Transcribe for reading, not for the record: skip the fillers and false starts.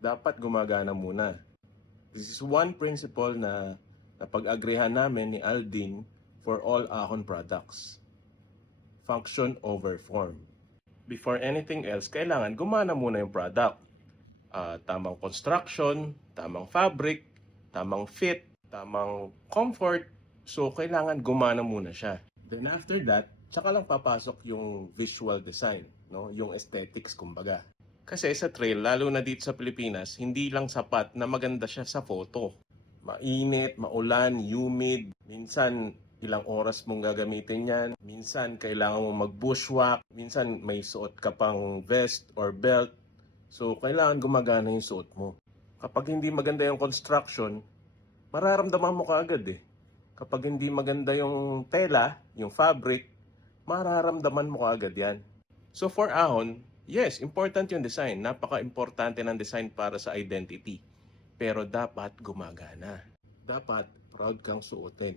dapat gumagana muna. This is one principle na napag-agreehan namin ni Aldin for all Ahon products. Function over form. Before anything else, kailangan gumana muna yung product. Tamang construction, tamang fabric, tamang fit, tamang comfort. So, kailangan gumana muna siya. Then after that, tsaka lang papasok yung visual design, no? Yung aesthetics, kumbaga. Kasi sa trail, lalo na dito sa Pilipinas, hindi lang sapat na maganda siya sa photo. Mainit, maulan, humid, minsan ilang oras mong gagamitin yan. Minsan kailangan mo mag-bushwhack, minsan may suot ka pang vest or belt. So, kailangan gumagana yung suot mo. Kapag hindi maganda yung construction, mararamdaman mo kaagad eh. Kapag hindi maganda yung tela, yung fabric, mararamdaman mo kaagad yan. So for Ahon, yes, important yung design. Napaka-importante ng design para sa identity. Pero dapat gumagana. Dapat proud kang suotin.